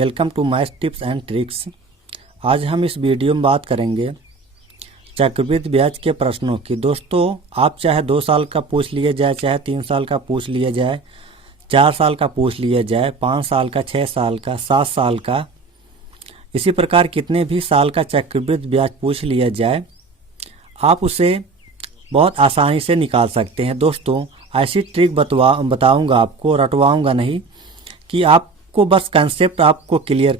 Welcome to my tips and tricks. आज हम इस वीडियो में बात करेंगे चक्रवृद्धि ब्याज के प्रश्नों की। दोस्तों, आप चाहे 2 साल का पूछ लिया जाए, चाहे 3 साल का पूछ लिया जाए, 4 साल का पूछ लिया जाए, 5 साल का, 6 साल का, 7 साल का, इसी प्रकार कितने भी साल का चक्रवृद्धि ब्याज पूछ लिया जाए, आप उसे बहुत आसानी से निकाल सकते हैं। दोस्तों, ऐसी ट्रिक बताऊंगा आपको, रटवाऊंगा नहीं, कि आपको बस कंसेप्ट आपको क्लियर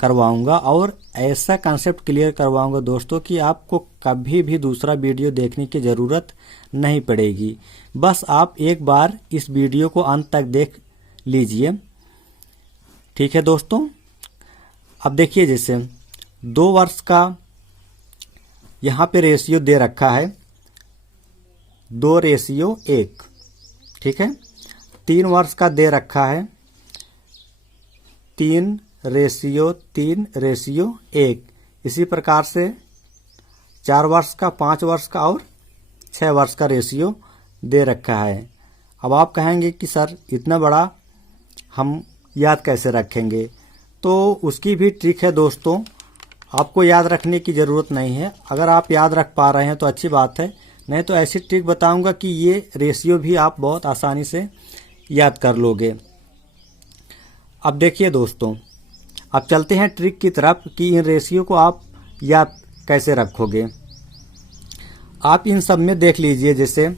करवाऊंगा और ऐसा कंसेप्ट क्लियर करवाऊंगा दोस्तों कि आपको कभी भी दूसरा वीडियो देखने की ज़रूरत नहीं पड़ेगी। बस आप एक बार इस वीडियो को अंत तक देख लीजिए, ठीक है दोस्तों। अब देखिए, जैसे 2 वर्ष का यहाँ पे रेशियो दे रखा है 2:1, ठीक है। 3 वर्ष का दे रखा है 3:3:1। इसी प्रकार से 4 वर्ष का, 5 वर्ष का और 6 वर्ष का रेशियो दे रखा है। अब आप कहेंगे कि सर इतना बड़ा हम याद कैसे रखेंगे, तो उसकी भी ट्रिक है दोस्तों। आपको याद रखने की ज़रूरत नहीं है। अगर आप याद रख पा रहे हैं तो अच्छी बात है, नहीं तो ऐसी ट्रिक बताऊंगा कि ये रेशियो भी आप बहुत आसानी से याद कर लोगे। अब देखिए दोस्तों, अब चलते हैं ट्रिक की तरफ कि इन रेशियो को आप याद कैसे रखोगे। आप इन सब में देख लीजिए, जैसे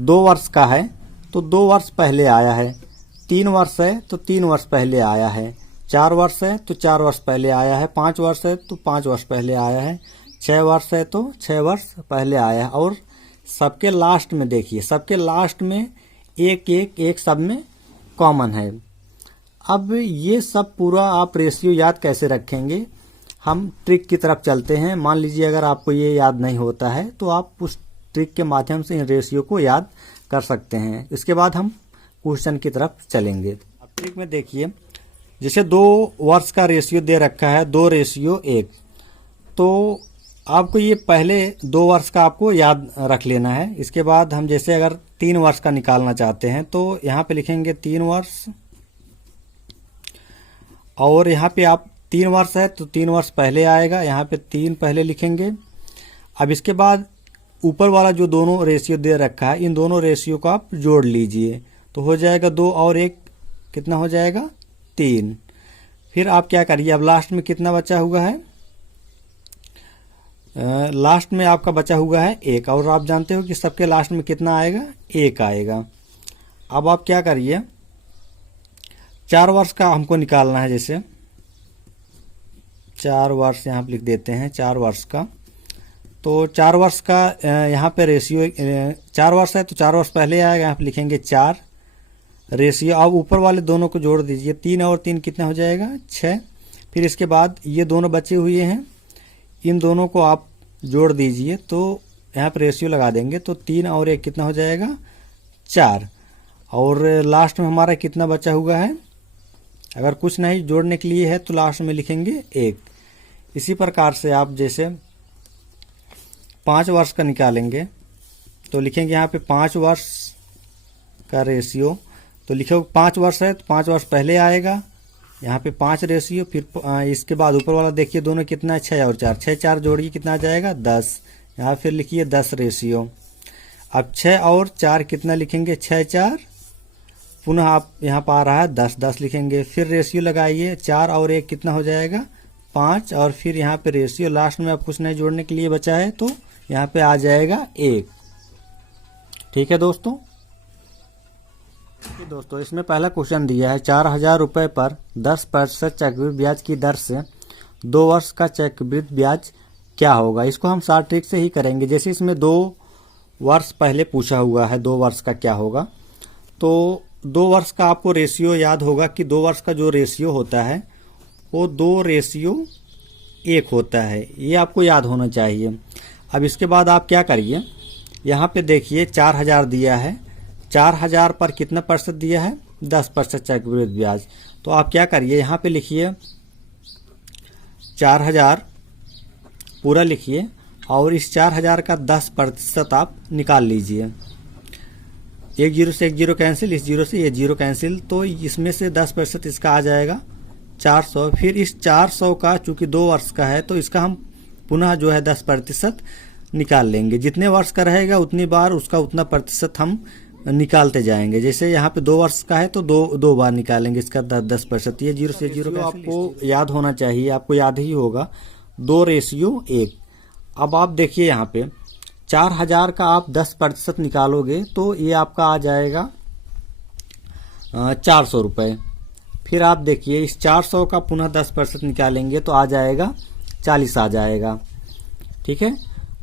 2 वर्ष का है तो 2 वर्ष पहले आया है, 3 वर्ष है तो 3 वर्ष पहले आया है, 4 वर्ष है तो 4 वर्ष पहले आया है, 5 वर्ष है तो 5 वर्ष पहले आया है, 6 वर्ष है तो 6 वर्ष पहले आया है। और सबके लास्ट में देखिए, सबके लास्ट में एक सब में कॉमन है। अब ये सब पूरा आप रेशियो याद कैसे रखेंगे, हम ट्रिक की तरफ चलते हैं। मान लीजिए अगर आपको ये याद नहीं होता है तो आप उस ट्रिक के माध्यम से इन रेशियो को याद कर सकते हैं। इसके बाद हम क्वेश्चन की तरफ चलेंगे। अब ट्रिक में देखिए, जैसे 2 वर्ष का रेशियो दे रखा है 2:1, तो आपको ये पहले 2 वर्ष का आपको याद रख लेना है। इसके बाद हम जैसे अगर 3 वर्ष का निकालना चाहते हैं तो यहाँ पे लिखेंगे 3 वर्ष, और यहाँ पे आप 3 वर्ष है तो 3 वर्ष पहले आएगा, यहाँ पे 3 पहले लिखेंगे। अब इसके बाद ऊपर वाला जो दोनों रेशियो दे रखा है, इन दोनों रेशियो को आप जोड़ लीजिए तो हो जाएगा 2 और 1 कितना हो जाएगा 3। फिर आप क्या करिए, अब लास्ट में कितना बचा हुआ है, लास्ट में आपका बचा हुआ है 1, और आप जानते हो कि सबके लास्ट में कितना आएगा, 1 आएगा। अब आप क्या करिए, 4 वर्ष का हमको निकालना है, जैसे 4 वर्ष यहाँ पे लिख देते हैं 4 वर्ष का। तो 4 वर्ष का यहाँ पे रेशियो 4 वर्ष है तो 4 वर्ष पहले आएगा, यहाँ पे लिखेंगे 4 रेशियो। अब ऊपर वाले दोनों को जोड़ दीजिए, 3 और 3 कितना हो जाएगा 6। फिर इसके बाद ये दोनों बचे हुए हैं, इन दोनों को आप जोड़ दीजिए तो यहाँ पे रेशियो लगा देंगे तो 3 और 1 कितना हो जाएगा 4। और लास्ट में हमारा कितना बचा हुआ है, अगर कुछ नहीं जोड़ने के लिए है तो लास्ट में लिखेंगे 1। इसी प्रकार से आप जैसे 5 वर्ष का निकालेंगे तो लिखेंगे यहाँ पे 5 वर्ष का रेशियो, तो लिखो 5 वर्ष है तो 5 वर्ष पहले आएगा, यहाँ पे 5 रेशियो। फिर इसके बाद ऊपर वाला देखिए दोनों कितना है 6 और 4, 6 4 जोड़िए कितना आ जाएगा 10, यहाँ फिर लिखिए 10 रेशियो। अब 6 और 4 कितना लिखेंगे 6 4, पुनः आप यहाँ पर आ रहा है 10 10 लिखेंगे। फिर रेशियो लगाइए, 4 और 1 कितना हो जाएगा 5, और फिर यहाँ पे रेशियो लास्ट में अब कुछ नहीं जोड़ने के लिए बचा है तो यहाँ पे आ जाएगा 1, ठीक है दोस्तों। दोस्तों, इसमें पहला क्वेश्चन दिया है 4000 रुपये पर 10% चक्रवृद्धि ब्याज की दर से 2 वर्ष का चक्रवृद्धि ब्याज क्या होगा। इसको हम शॉर्ट ट्रिक से ही करेंगे। जैसे इसमें 2 वर्ष पहले पूछा हुआ है 2 वर्ष का क्या होगा, तो 2 वर्ष का आपको रेशियो याद होगा कि 2 वर्ष का जो रेशियो होता है वो 2:1 होता है, ये आपको याद होना चाहिए। अब इसके बाद आप क्या करिए, यहाँ पे देखिए 4000 दिया है, 4000 पर कितना % दिया है 10% चक्रवृद्धि ब्याज। तो आप क्या करिए, यहाँ पे लिखिए 4000 पूरा लिखिए और इस 4000 का 10% आप निकाल लीजिए। एक जीरो से एक जीरो कैंसिल, इस जीरो से ये जीरो कैंसिल, तो इसमें से 10% इसका आ जाएगा 400, फिर इस 400 का चूंकि 2 वर्ष का है तो इसका हम पुनः जो है 10% निकाल लेंगे। जितने वर्ष का रहेगा उतनी बार उसका उतना प्रतिशत हम निकालते जाएंगे। जैसे यहाँ पे 2 वर्ष का है तो दो बार निकालेंगे इसका 10%। ये 0 से 0 का आपको याद होना चाहिए, आपको याद ही होगा 2:1। अब आप देखिए यहाँ पे 4000 का आप 10% निकालोगे तो ये आपका आ जाएगा 400 रुपये। फिर आप देखिए इस 400 का पुनः 10% निकालेंगे तो आ जाएगा 40 आ जाएगा। ठीक है,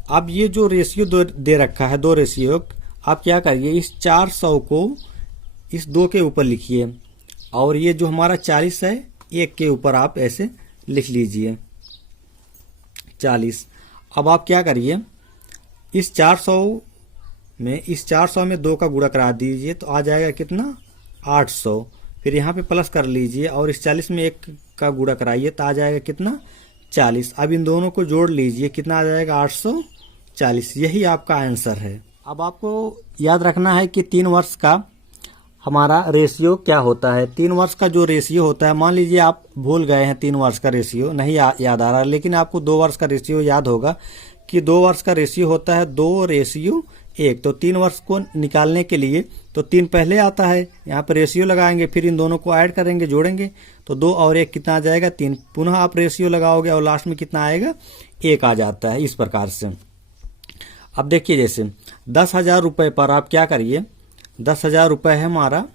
अब ये जो रेशियो दे रखा है 2 रेशियो, आप क्या करिए इस 400 को इस 2 के ऊपर लिखिए और ये जो हमारा 40 है 1 के ऊपर आप ऐसे लिख लीजिए 40। अब आप क्या करिए इस 400 में 2 का गुणा करा दीजिए तो आ जाएगा कितना 800। फिर यहाँ पे प्लस कर लीजिए और इस 40 में 1 का गुणा कराइए तो आ जाएगा कितना 40। अब इन दोनों को जोड़ लीजिए कितना आ जाएगा 840। यही आपका आंसर है। अब आपको याद रखना है कि 3 वर्ष का हमारा रेशियो क्या होता है। 3 वर्ष का जो रेशियो होता है, मान लीजिए आप भूल गए हैं 3 वर्ष का रेशियो नहीं याद आ रहा, लेकिन आपको 2 वर्ष का रेशियो याद होगा कि 2 वर्ष का रेशियो होता है 2:1। तो 3 वर्ष को निकालने के लिए तो 3 पहले आता है, यहाँ पर रेशियो लगाएंगे, फिर इन दोनों को ऐड करेंगे, जोड़ेंगे तो 2 और 1 कितना आ जाएगा 3। पुनः आप रेशियो लगाओगे और लास्ट में कितना आएगा 1 आ जाता है। इस प्रकार से अब देखिए जैसे 10,000 रुपये पर आप क्या करिए 10,000 रुपये है हमारा,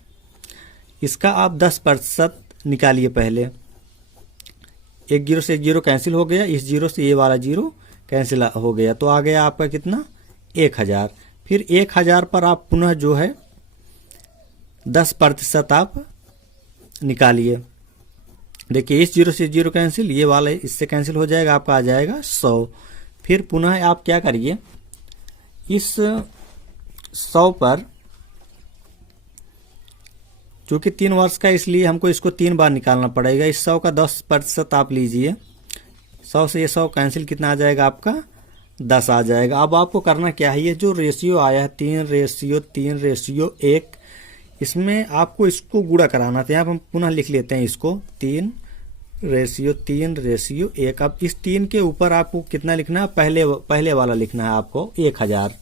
इसका आप 10% निकालिए। पहले 1 0 से 1 0 कैंसिल हो गया, इस 0 से ये वाला 0 कैंसिल हो गया तो आ गया आपका कितना 1000। फिर 1000 पर आप पुनः जो है 10% आप निकालिए। देखिए इस 0 से 0 कैंसिल, ये वाला इससे कैंसिल हो जाएगा, आपका आ जाएगा 100। फिर पुनः आप क्या करिए इस 100 पर, चूंकि 3 वर्ष का इसलिए हमको इसको 3 बार निकालना पड़ेगा। इस 100 का 10% आप लीजिए, 100 से ये 100 कैंसिल, कितना आ जाएगा आपका 10 आ जाएगा। अब आपको करना क्या है, ये जो रेशियो आया है 3:1, इसमें आपको इसको गुणा कराना था। यहाँ पर हम पुनः लिख लेते हैं इसको 3:1। अब इस 3 के ऊपर आपको कितना लिखना है, पहले वाला लिखना है आपको 1000।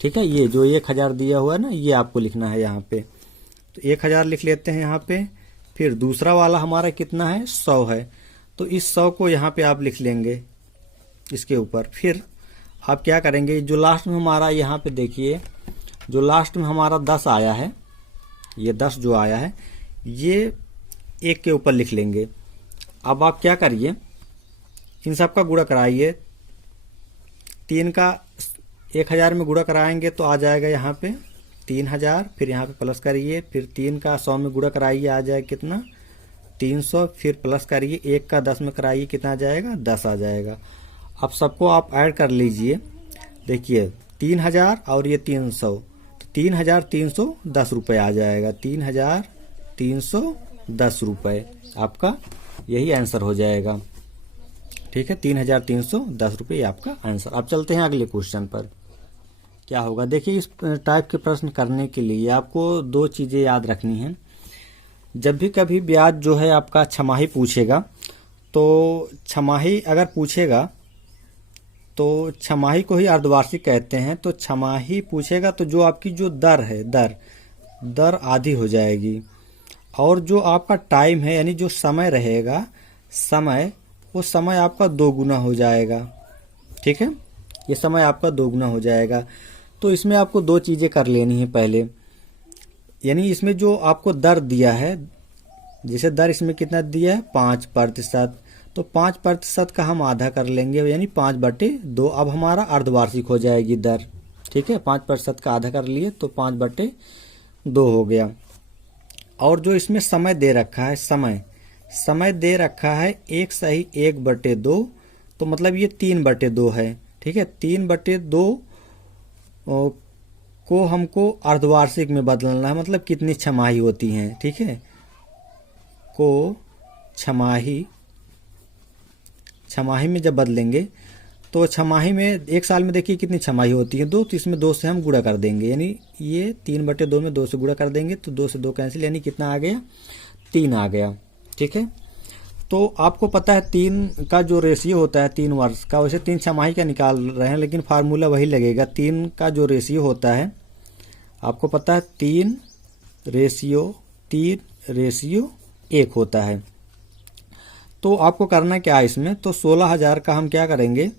ठीक है, ये जो 1000 दिया हुआ है ना ये आपको लिखना है यहाँ पे, तो 1000 लिख लेते हैं यहाँ पे। फिर दूसरा वाला हमारा कितना है 100 है, तो इस 100 को यहाँ पे आप लिख लेंगे इसके ऊपर। फिर आप क्या करेंगे जो लास्ट में हमारा यहाँ पे देखिए जो लास्ट में हमारा 10 आया है, ये 10 जो आया है ये 1 के ऊपर लिख लेंगे। अब आप क्या करिए इन सब का गुणा कराइए, 3 का 1000 में गुणा कराएंगे तो आ जाएगा यहाँ पे 3000। फिर यहाँ पे प्लस करिए, फिर 3 का 100 में गुणा कराइए आ जाएगा कितना 300। फिर प्लस करिए 1 का 10 में कराइए कितना आ जाएगा 10 आ जाएगा। अब सबको आप ऐड कर लीजिए, देखिए 3000 और ये 300, तो 3310 रुपये आ जाएगा। 3310 रुपये आपका यही आंसर हो जाएगा। ठीक है, 3310 रुपये आपका आंसर। अब चलते हैं अगले क्वेश्चन पर। क्या होगा देखिए, इस टाइप के प्रश्न करने के लिए आपको 2 चीज़ें याद रखनी हैं। जब भी कभी ब्याज जो है आपका छमाही पूछेगा, तो छमाही अगर पूछेगा तो छमाही को ही अर्धवार्षिक कहते हैं। तो छमाही पूछेगा तो जो आपकी जो दर है दर आधी हो जाएगी, और जो आपका टाइम है यानी जो समय रहेगा वो समय आपका 2 गुना हो जाएगा। ठीक है, ये समय आपका 2 गुना हो जाएगा। तो इसमें आपको 2 चीज़ें कर लेनी है पहले, यानी इसमें जो आपको दर दिया है, जैसे दर इसमें कितना दिया है 5%, तो 5% का हम आधा कर लेंगे यानी 5/2। अब हमारा अर्धवार्षिक हो जाएगी दर। ठीक है, 5% का आधा कर लिए तो 5/2 हो गया। और जो इसमें समय दे रखा है, समय दे रखा है 1/2, तो मतलब ये 3/2 है। ठीक है, 3/2 को हमको अर्धवार्षिक में बदलना है, मतलब कितनी छमाही होती हैं। ठीक है, को छमाही में जब बदलेंगे तो छमाही में 1 साल में देखिए कितनी छमाही होती है 2, तो इसमें 2 से हम गुणा कर देंगे, यानी ये 3/2 में 2 से गुणा कर देंगे तो 2 से 2 कैंसिल, यानी कितना आ गया 3 आ गया। ठीक है, तो आपको पता है 3 का जो रेशियो होता है 3 वर्ष का, वैसे 3 छमाही का निकाल रहे हैं लेकिन फार्मूला वही लगेगा। 3 का जो रेशियो होता है आपको पता है 3:1 होता है। तो आपको करना क्या है इसमें, तो 16,000 का हम क्या करेंगे,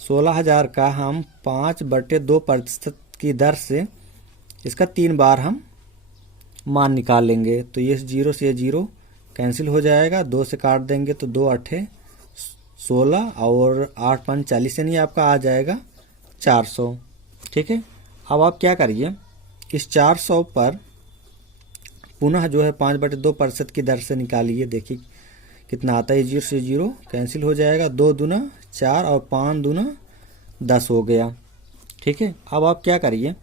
16,000 का हम 5/2% की दर से इसका 3 बार हम मान निकाल लेंगे। तो ये 0 से 0 कैंसिल हो जाएगा, 2 से काट देंगे तो 2 8 16 और 8 5 40, यानी आपका आ जाएगा 400। ठीक है, अब आप क्या करिए, इस 400 पर पुनः जो है 5/2% की दर से निकालिए। देखिए कितना आता है, 0 से 0 कैंसिल हो जाएगा, 2 दूना 4 और 5 दूना 10 हो गया। ठीक है, अब आप क्या करिए,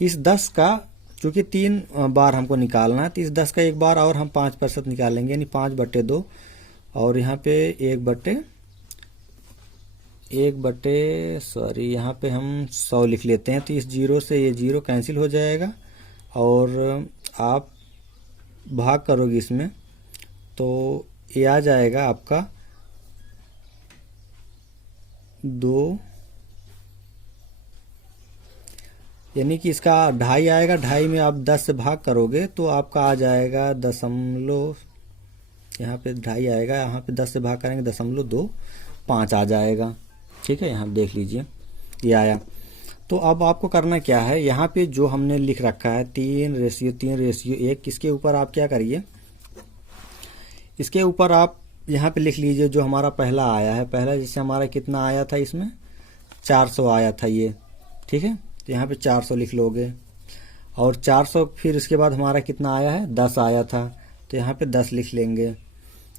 इस 10 का चूंकि 3 बार हमको निकालना है तो इस 10 का एक बार और हम 5% निकालेंगे, यानी 5/2 और यहाँ पे 1/100 पे हम 100 लिख लेते हैं। तो इस 0 से ये 0 कैंसिल हो जाएगा और आप भाग करोगे इसमें तो ये आ जाएगा आपका 2, यानी कि इसका 2.5 आएगा। 2.5 में आप 10 से भाग करोगे तो आपका आ जाएगा दशमलव, यहाँ पे 2.5 आएगा, यहाँ पे 10 से भाग करेंगे 0.25 आ जाएगा। ठीक है, यहाँ देख लीजिए ये आया। तो अब आपको करना क्या है, यहाँ पे जो हमने लिख रखा है 3:1, इसके ऊपर आप क्या करिए, इसके ऊपर आप यहाँ पे लिख लीजिए जो हमारा पहला आया है। पहला जैसे हमारा कितना आया था, इसमें 400 आया था ये। ठीक है, तो यहाँ पे 400 लिख लोगे और 400 फिर इसके बाद हमारा कितना आया है, 10 आया था तो यहाँ पे 10 लिख लेंगे।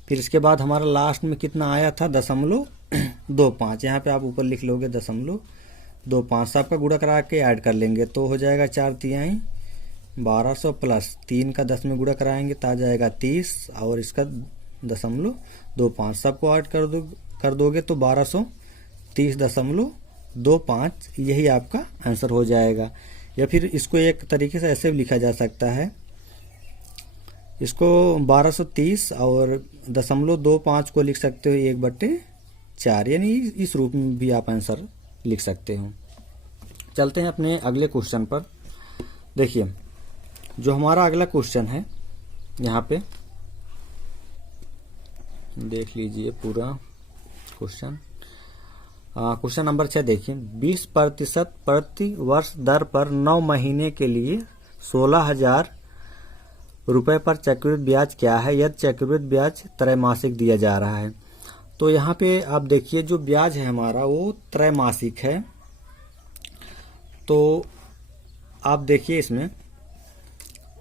फिर इसके बाद हमारा लास्ट में कितना आया था, 0.25, यहाँ पे आप ऊपर लिख लोगे 0.25, सबका गुणा करा के ऐड कर लेंगे तो हो जाएगा 4×3 1200 प्लस 3 का 10 में गुणा कराएंगे तो आ जाएगा 30 और इसका 0.25, सबको ऐड कर दोगे तो 1230.25, यही आपका आंसर हो जाएगा। या फिर इसको एक तरीके से ऐसे भी लिखा जा सकता है, इसको 1230 और 0.25 को लिख सकते हो 1/4, यानी इस रूप में भी आप आंसर लिख सकते हो। चलते हैं अपने अगले क्वेश्चन पर। देखिए जो हमारा अगला क्वेश्चन है, यहाँ पे देख लीजिए पूरा क्वेश्चन। क्वेश्चन नंबर 6 देखिए, 20% प्रति वर्ष दर पर 9 महीने के लिए 16,000 रुपए पर चक्रवृद्धि ब्याज क्या है, यदि चक्रवृद्धि ब्याज त्रैमासिक दिया जा रहा है। तो यहाँ पे आप देखिए जो ब्याज है हमारा वो त्रैमासिक है। तो आप देखिए इसमें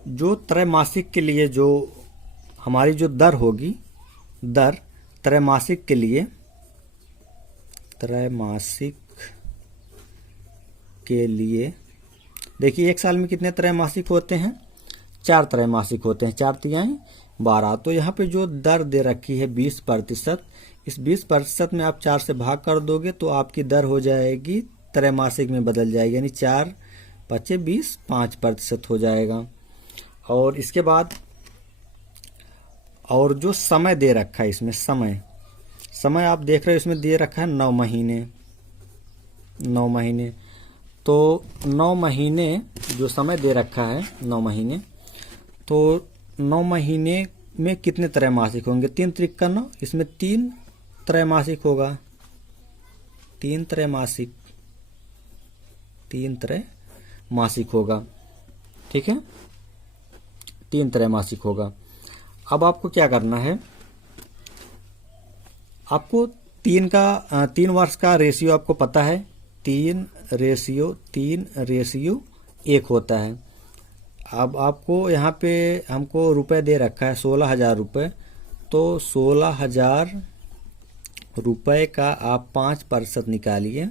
जो त्रैमासिक के लिए जो हमारी जो दर होगी, दर त्रैमासिक के लिए, देखिए एक साल में कितने त्रैमासिक होते हैं, 4 त्रैमासिक होते हैं, 4×3 12। तो यहाँ पे जो दर दे रखी है 20%, इस 20% में आप 4 से भाग कर दोगे तो आपकी दर हो जाएगी त्रैमासिक में बदल जाएगी, यानी 4×5 20, 5% हो जाएगा। और इसके बाद और जो समय दे रखा है इसमें, समय आप देख रहे हो इसमें दे रखा है 9 महीने। तो 9 महीने जो समय दे रखा है 9 महीने, तो 9 महीने में कितने त्रैमासिक होंगे, 3×3 इसमें 3 त्रैमासिक होगा, 3 त्रैमासिक होगा। ठीक है, 3 त्रैमासिक होगा। अब आपको क्या करना है, आपको 3 वर्ष का रेशियो आपको पता है, 3:1 होता है। अब आपको यहाँ पे हमको रुपए दे रखा है 16,000 रुपये, तो 16,000 रुपये का आप 5% निकालिए,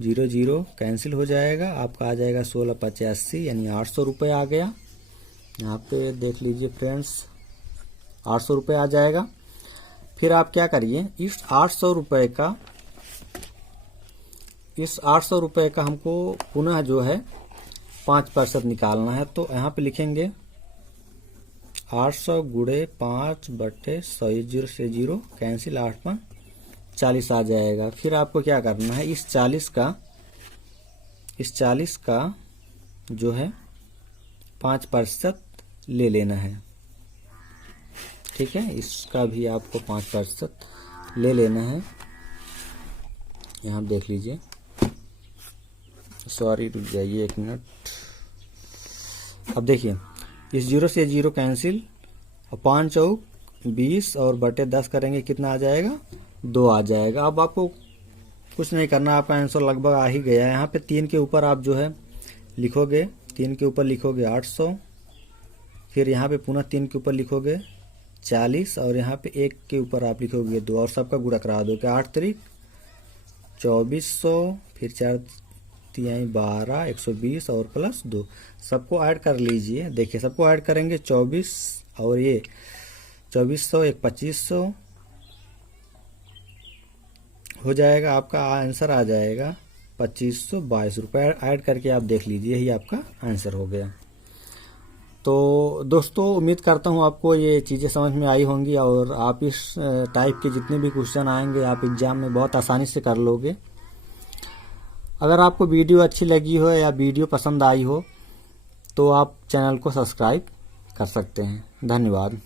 0 0 कैंसिल हो जाएगा, आपका आ जाएगा 16×85 यानी 800 रुपये आ गया। यहाँ पे देख लीजिए फ्रेंड्स, 800 रुपये आ जाएगा। फिर आप क्या करिए, इस 800 रुपये का हमको पुनः जो है 5% निकालना है। तो यहाँ पे लिखेंगे 800 गुणे 5/100, 0 से 0 कैंसिल, 8×5 40 आ जाएगा। फिर आपको क्या करना है, इस 40 का जो है 5% ले लेना है। ठीक है, इसका भी आपको 5% ले लेना है। यहाँ देख लीजिए, सॉरी रुक जाइए 1 मिनट। अब देखिए, इस 0 से 0 कैंसिल, 5 चौक 20 और बटे 10 करेंगे, कितना आ जाएगा, 2 आ जाएगा। अब आपको कुछ नहीं करना, आपका आंसर लगभग आ ही गया है। यहाँ पे 3 के ऊपर आप जो है लिखोगे, 3 के ऊपर लिखोगे 800, फिर यहाँ पे पुनः 3 के ऊपर लिखोगे 40 और यहाँ पे 1 के ऊपर आप लिखोगे 2 और सबका गुणा करा दो। 8 त्रिक 2400, फिर 4 तिहाई 12, 120 और प्लस 2, सबको ऐड कर लीजिए। देखिए सबको ऐड करेंगे 24 और ये 2400, एक 2500 हो जाएगा। आपका आंसर आ जाएगा 2522 रुपये। ऐड करके आप देख लीजिए, यही आपका आंसर हो गया। तो दोस्तों, उम्मीद करता हूँ आपको ये चीज़ें समझ में आई होंगी और आप इस टाइप के जितने भी क्वेश्चन आएंगे आप एग्ज़ाम में बहुत आसानी से कर लोगे। अगर आपको वीडियो अच्छी लगी हो या वीडियो पसंद आई हो तो आप चैनल को सब्सक्राइब कर सकते हैं। धन्यवाद।